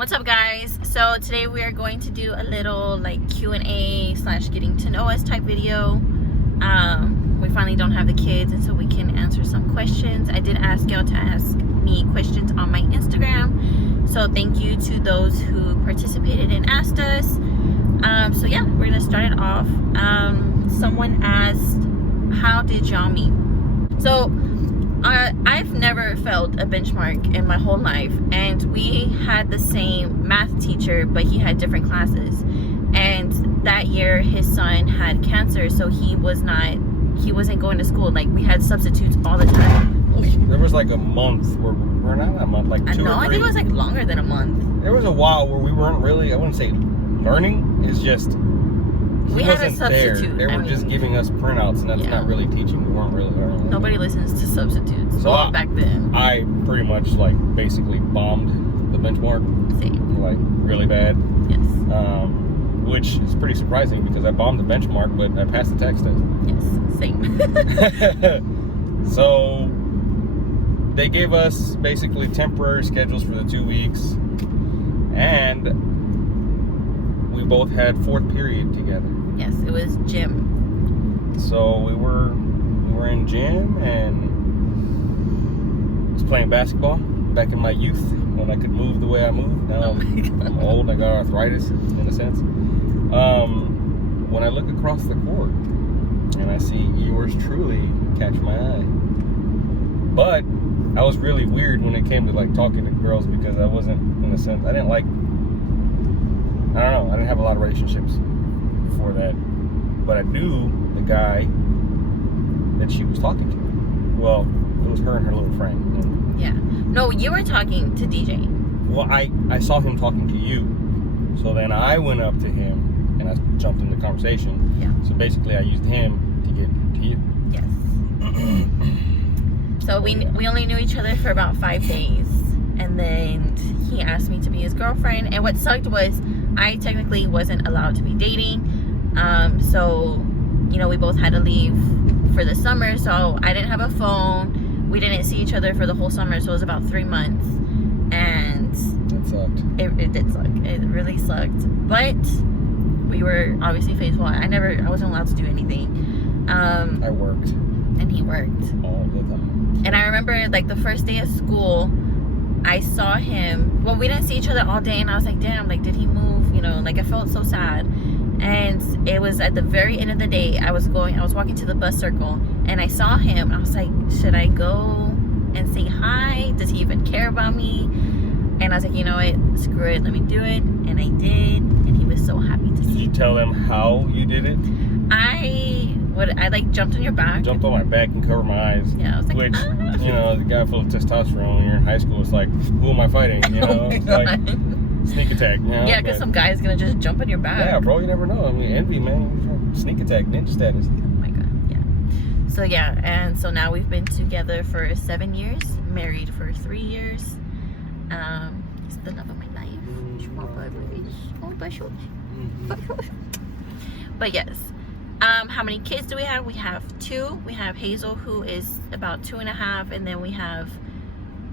What's up, guys? So today we are going to do a little like Q&A / getting to know us type video. We finally don't have the kids, and so we can answer some questions. I did ask y'all to ask me questions on my Instagram, so thank you to those who participated and asked us. So yeah, we're gonna start it off. Someone asked, how did y'all meet? So I've never felt a benchmark in my whole life, and we had the same math teacher, but he had different classes. And that year his son had cancer, so he wasn't going to school. Like, we had substitutes all the time. There was like a month where we're not a month, like 2 or 3. I think it was like longer than a month. There was a while where we weren't really, I wouldn't say learning, it's just we had a substitute. They were just giving us printouts, and that's not really teaching. We weren't really learning. Nobody listens to substitutes. So back then. I pretty much like basically bombed the benchmark. Same. Like really bad. Yes. Which is pretty surprising because I bombed the benchmark, but I passed the text test. Yes, same. So they gave us basically temporary schedules for the 2 weeks, and we both had 4th period together. Yes, it was gym. So we were in gym, and I was playing basketball back in my youth when I could move the way I move. Now I'm old, I got arthritis in a sense. When I look across the court and I see yours truly catch my eye. But I was really weird when it came to like talking to girls, because I wasn't, in a sense, I didn't have a lot of relationships before that. But I knew the guy that she was talking to. Well, it was her and her little friend. Yeah. No, you were talking to DJ. Well, I saw him talking to you. So then I went up to him and I jumped in the conversation. Yeah. So basically I used him to get to you. Yes. So we only knew each other for about 5 days. And then he asked me to be his girlfriend. And what sucked was I technically wasn't allowed to be dating. So, we both had to leave for the summer. So I didn't have a phone. We didn't see each other for the whole summer. So it was about 3 months. And it sucked. It did suck. It really sucked. But we were obviously faithful. I wasn't allowed to do anything. I worked. And he worked. All the time. And I remember, like, the first day of school, I saw him. Well, we didn't see each other all day, and I was like, damn, like, did he move? Like, I felt so sad. And it was at the very end of the day, I was walking to the bus circle, and I saw him. I was like, should I go and say hi? Does he even care about me? And I was like, you know what? Screw it. Let me do it. And I did. And he was so happy to see me. Did you tell them how you did it? I like jumped on your back. Jumped on my back and covered my eyes. Yeah, I was like, which, the guy full of testosterone when you're in high school, it's like, who am I fighting? It's like sneak attack. Yeah, because some guy's gonna just jump on your back. Yeah, bro, you never know. I mean, envy, man. Sneak attack, ninja status. Oh my god, yeah. So yeah, and so now we've been together for 7 years, married for 3 years. He's the love of my life. But yes. How many kids do we have? We have 2. We have Hazel, who is about 2.5, and then we have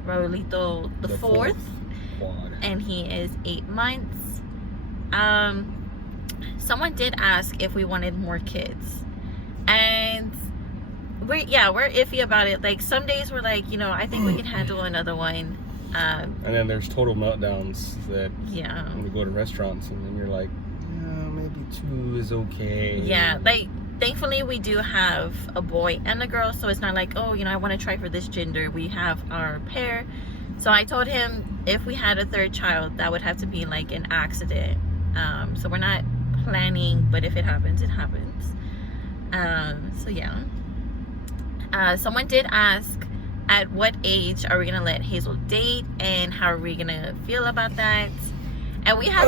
Raulito, the fourth. And he is 8 months. Someone did ask if we wanted more kids, and we're iffy about it. Like, some days we're like, I think we can handle another one. And then there's total meltdowns that when we go to restaurants, and then you're like, maybe 2 is okay. Yeah, like, thankfully we do have a boy and a girl, so it's not like, oh, I want to try for this gender. We have our pair. So I told him if we had a 3rd child, that would have to be like an accident. So we're not planning, but if it happens, it happens. So yeah. Someone did ask, at what age are we gonna let Hazel date, and how are we gonna feel about that? And we have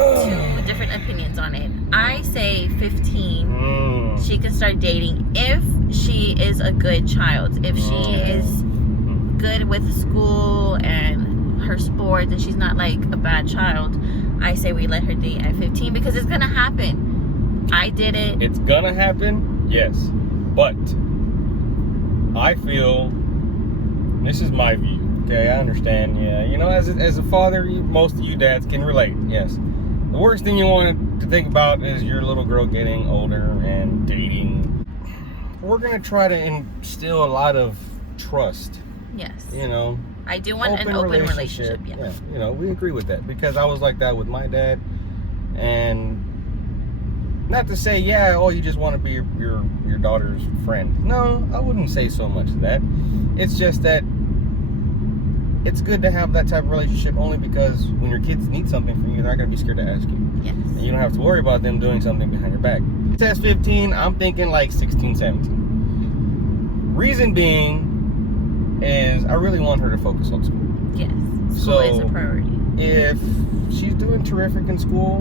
2 different opinions on it. I say 15. She can start dating if she is a good child. If she is good with school and her sports, and she's not like a bad child, I say we let her date at 15, because it's gonna happen. I did it. It's gonna happen, yes. But I feel, this is my view, okay, I understand. Yeah, you know, as a father, most of you dads can relate. Yes, the worst thing you want to think about is your little girl getting older and dating. We're gonna try to instill a lot of trust. Yes. You know, I do want an open relationship. Yeah, you know, we agree with that because I was like that with my dad, and not to say, yeah, oh, you just want to be your daughter's friend. No, I wouldn't say so much of that. It's just that it's good to have that type of relationship only because when your kids need something from you, they're not going to be scared to ask you. Yes. And you don't have to worry about them doing something behind your back. Test 15, I'm thinking like 16, 17. Reason being is I really want her to focus on school. Yes. School is a priority. If she's doing terrific in school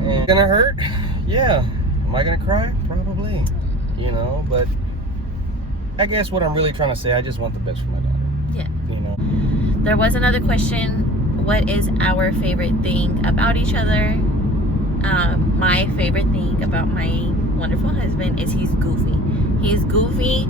and it's gonna hurt, yeah. Am I gonna cry? Probably. You know, but I guess what I'm really trying to say, I just want the best for my daughter. Yeah. You know. There was another question. What is our favorite thing about each other? My favorite thing about my wonderful husband is he's goofy. He's goofy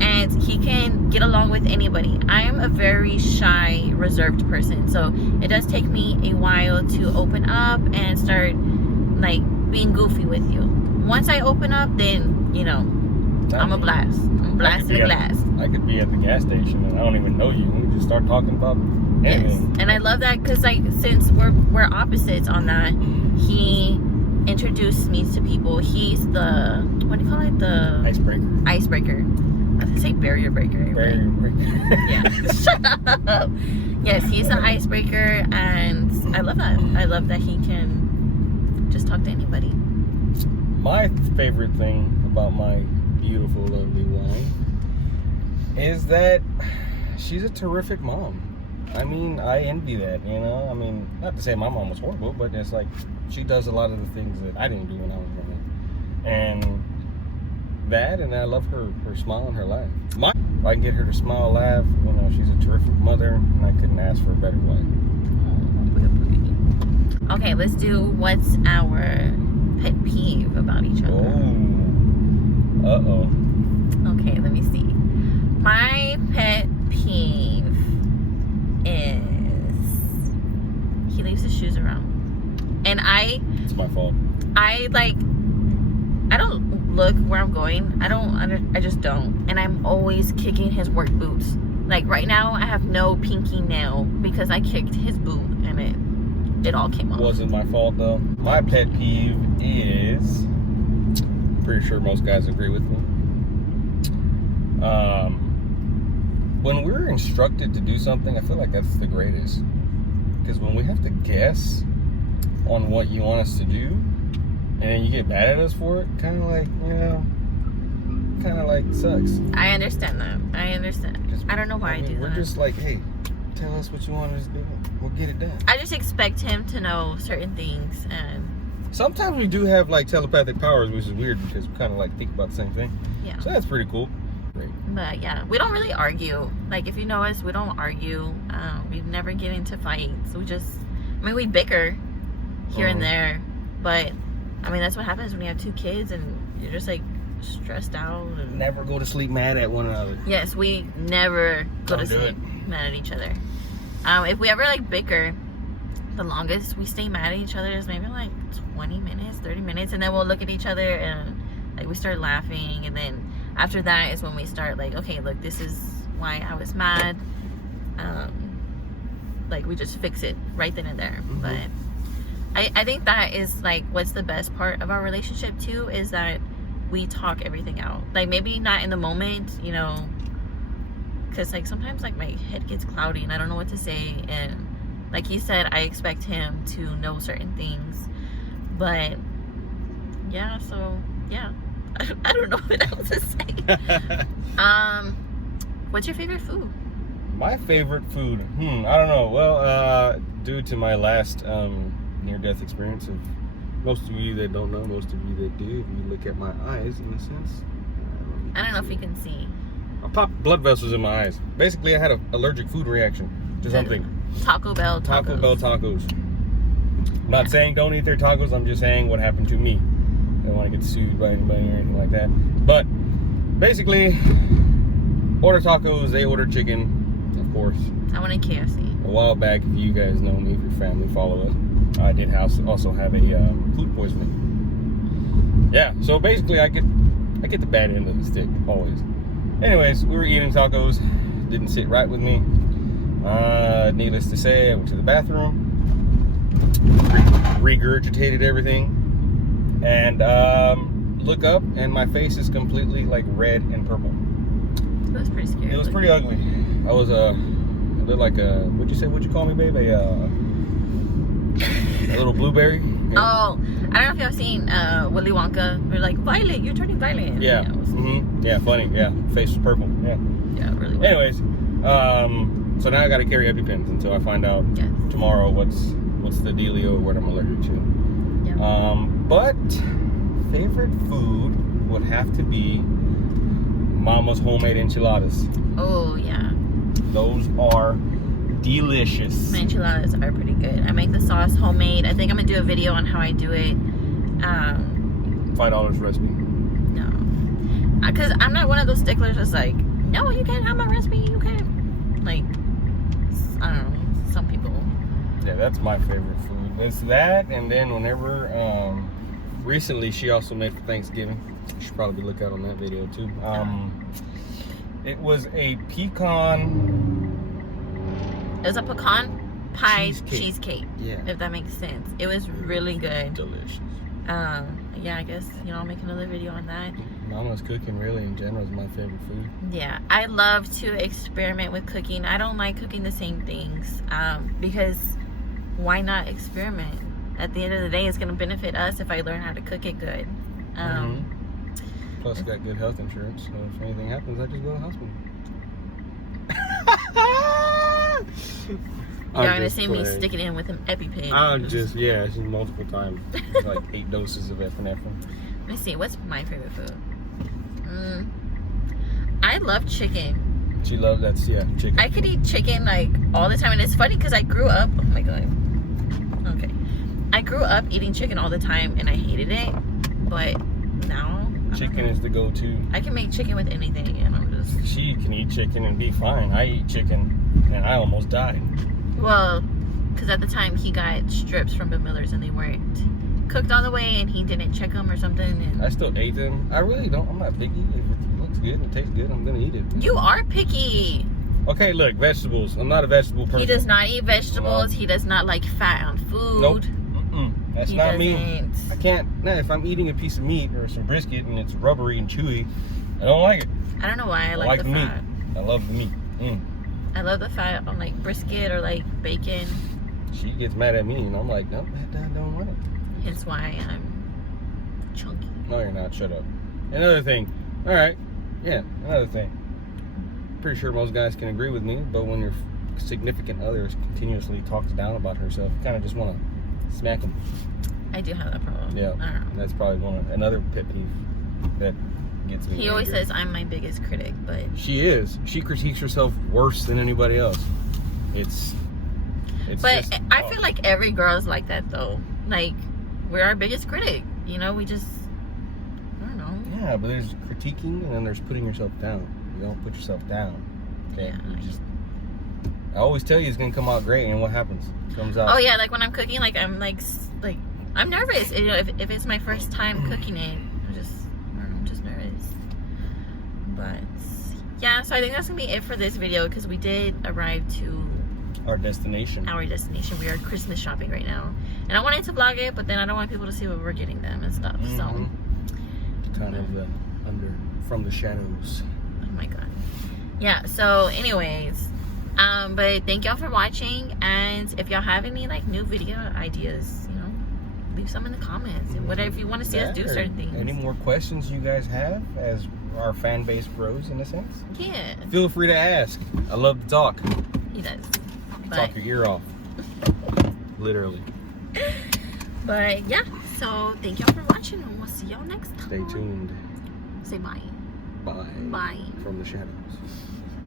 and he can get along with anybody. I am a very shy, reserved person, so it does take me a while to open up and start like being goofy with you. Once I open up, then you know I'm a blast. I'm blasting the glass. I could be at the gas station and I don't even know you. We just start talking about anything. Yes, and I love that because like since we're opposites on that, he introduced me to people. He's the what do you call it? The icebreaker. I was gonna say barrier breaker. Barrier breaker. Yeah. Shut up. Yes, he's an icebreaker, and I love that. I love that he can just talk to anybody. My favorite thing about my beautiful, lovely wife is that she's a terrific mom. I mean, I envy that, you know? I mean, not to say my mom was horrible, but it's like she does a lot of the things that I didn't do when I was young. And that, and I love her smile and her laugh. If I can get her to smile, laugh, you know, she's a terrific mother, and I couldn't ask for a better wife. Okay, let's do what's our pet peeve about each other. Oh. Uh-oh. Okay, let me see. My pet peeve is he leaves his shoes around. And It's my fault. I don't look where I'm going. I just don't. And I'm always kicking his work boots. Like right now I have no pinky nail because I kicked his boot and it all came off. Wasn't my fault though. My pet peeve is, pretty sure most guys agree with me. When we're instructed to do something, I feel like that's the greatest. Because when we have to guess on what you want us to do, and then you get mad at us for it, kind of like, you know, kind of like sucks. I understand that. I understand. I don't know why I do that. We're just like, hey, tell us what you want us to do. We'll get it done. I just expect him to know certain things, and sometimes we do have like telepathic powers, which is weird because we kind of like think about the same thing. Yeah. So that's pretty cool. Great. But yeah, we don't really argue. Like if you know us, we don't argue. We never get into fights. We bicker here and there, but I mean that's what happens when you have two kids and you're just like stressed out. And never go to sleep mad at one another. Yes, we never go to sleep mad at each other. If we ever like bicker, the longest we stay mad at each other is maybe like 20 minutes, 30 minutes, and then we'll look at each other and like we start laughing, and then after that is when we start like, okay, look, this is why I was mad. Like we just fix it right then and there. Mm-hmm. But I think that is like what's the best part of our relationship too, is that we talk everything out. Like maybe not in the moment, you know, because like sometimes like my head gets cloudy and I don't know what to say, and like he said, I expect him to know certain things. But yeah, so yeah, I don't know what else to say. What's your favorite food? My favorite food? I don't know. Well, due to my last near-death experience, of most of you that don't know, most of you that do, if you look at my eyes, in a sense, I don't know if you can see. I popped blood vessels in my eyes. Basically, I had an allergic food reaction to something. Taco Bell tacos. Taco Bell tacos. I'm not saying don't eat their tacos. I'm just saying what happened to me. I don't want to get sued by anybody or anything like that. But basically, order tacos. They order chicken. Of course. I wanted KFC. A while back, if you guys know me, if your family follow us, I did also have a food poisoning. Yeah, so basically I get the bad end of the stick always. Anyways, we were eating tacos, didn't sit right with me. Needless to say, I went to the bathroom, regurgitated everything, and look up, and my face is completely like red and purple. It was pretty scary. It was pretty ugly. I was I looked like what'd you call me, babe? A little blueberry. Yeah. Oh, I don't know if y'all seen Willy Wonka. They're like, Violet, you're turning violet. Yeah. Yeah, funny. Yeah, face was purple. Yeah. Yeah, really. Was. Anyways, so now I got to carry EpiPens until I find out tomorrow what's the dealio, what I'm allergic to. Yeah. But favorite food would have to be Mama's homemade enchiladas. Oh yeah. Those are delicious. My enchiladas are pretty good. I make the sauce homemade. I think I'm gonna do a video on how I do it. $5 recipe. No, because I'm not one of those sticklers that's like, no, you can't have my recipe. You can't. Like, I don't know. Some people. Yeah, that's my favorite food. It's that, and then whenever recently she also made for Thanksgiving. You should probably look out on that video too. It was a pecan. It was a pecan pie cheesecake. Yeah. If that makes sense. It was really good. Delicious. Yeah, I guess, I'll make another video on that. Mama's cooking really in general is my favorite food. Yeah, I love to experiment with cooking. I don't like cooking the same things because why not experiment? At the end of the day, it's going to benefit us if I learn how to cook it good. Plus, I got good health insurance, so if anything happens, I just go to the hospital. You're going to see me sticking in with an EpiPen. Just multiple times. It's like 8 doses of epinephrine. Let me see, what's my favorite food? I love chicken. She loves that, chicken. I could eat chicken like all the time, and it's funny because I grew up. Oh my god. Okay, I grew up eating chicken all the time, and I hated it. But now, chicken is the go-to. I can make chicken with anything, and I'm just. She can eat chicken and be fine. I eat chicken, and I almost died. Well, because at the time he got strips from Bill Miller's, and they weren't cooked all the way, and he didn't check them or something. And I still ate them. I really don't. I'm not picky. If it looks good and it tastes good, I'm gonna eat it. You are picky. Okay, look, vegetables. I'm not a vegetable person. He does not eat vegetables. No. He does not like fat on food. Nope. That's not me. I can't. No, if I'm eating a piece of meat or some brisket and it's rubbery and chewy, I don't like it. I don't know why I like the fat. Meat. I love the meat. I love the fat on like brisket or like bacon. She gets mad at me and I'm like, nope, I don't want it. Hence why I'm chunky. No, you're not. Shut up. Another thing. All right. Yeah, another thing. Pretty sure most guys can agree with me, but when your significant other continuously talks down about herself, you kind of just want to smack them. I do have that problem. Yeah. That's probably another pet peeve that gets me. He always says I'm my biggest critic, but she is. She critiques herself worse than anybody else. It's but just, I feel like every girl's like that though. Like, we're our biggest critic. We just, I don't know. Yeah, but there's critiquing and then there's putting yourself down. You don't put yourself down. Okay. Yeah. I always tell you it's gonna come out great, and what happens? It comes out. Oh yeah, like when I'm cooking, like I'm like I'm nervous. If it's my first time cooking it, I'm just nervous. But yeah, so I think that's gonna be it for this video because we did arrive to our destination. We are Christmas shopping right now, and I wanted to vlog it, but then I don't want people to see what we're getting them and stuff. So kind of from the shadows. Oh my god. Yeah. So, anyways. But thank y'all for watching, and if y'all have any like new video ideas, leave some in the comments and whatever, if you want to see us do certain things. Any more questions you guys have as our fan base grows in a sense? Yeah. Feel free to ask. I love to talk. He does. Talk your ear off. Literally. But yeah, so thank y'all for watching, and we'll see y'all next time. Stay tuned. Say bye. Bye. Bye. From the shadows.